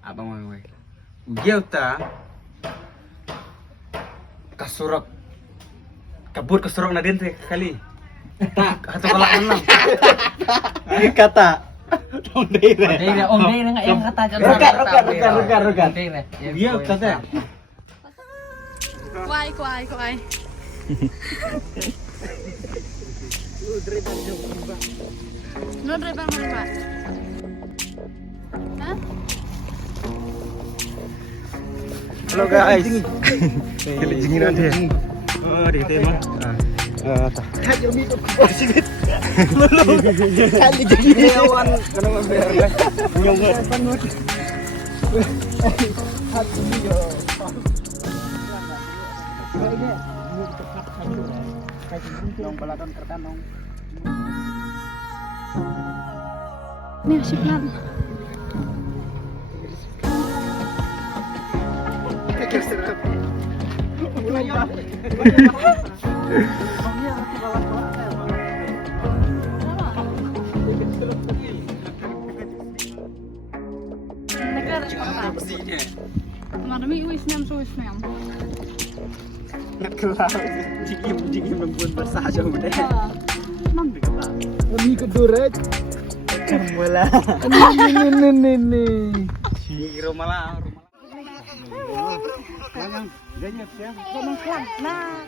Apa mau gue? Gelta kasurok kabur kasurok na din kali. Atau kalau enam. Kata. Ondei Om Dei na nga yung kata dyan. Rugan. Gelta teh. Kuai. No driver mo ba? Hah? Halo guys. Kelinjingin aja ya. Oh, di tema. Kayo mi ko positif. Kali jadi hewan kana membayar guys. Nyongot panut. Hati mi yo. Ini mu cepat hancur. Kayak yang baladan kertanong. Nih, siplan. Marami uisnem so uisnem. Ngekelar dingin membuat bersaja udah. Mam. Ini keduret. Kambola. Ini. Di rumah lah. Yang ganyak ya. Nah.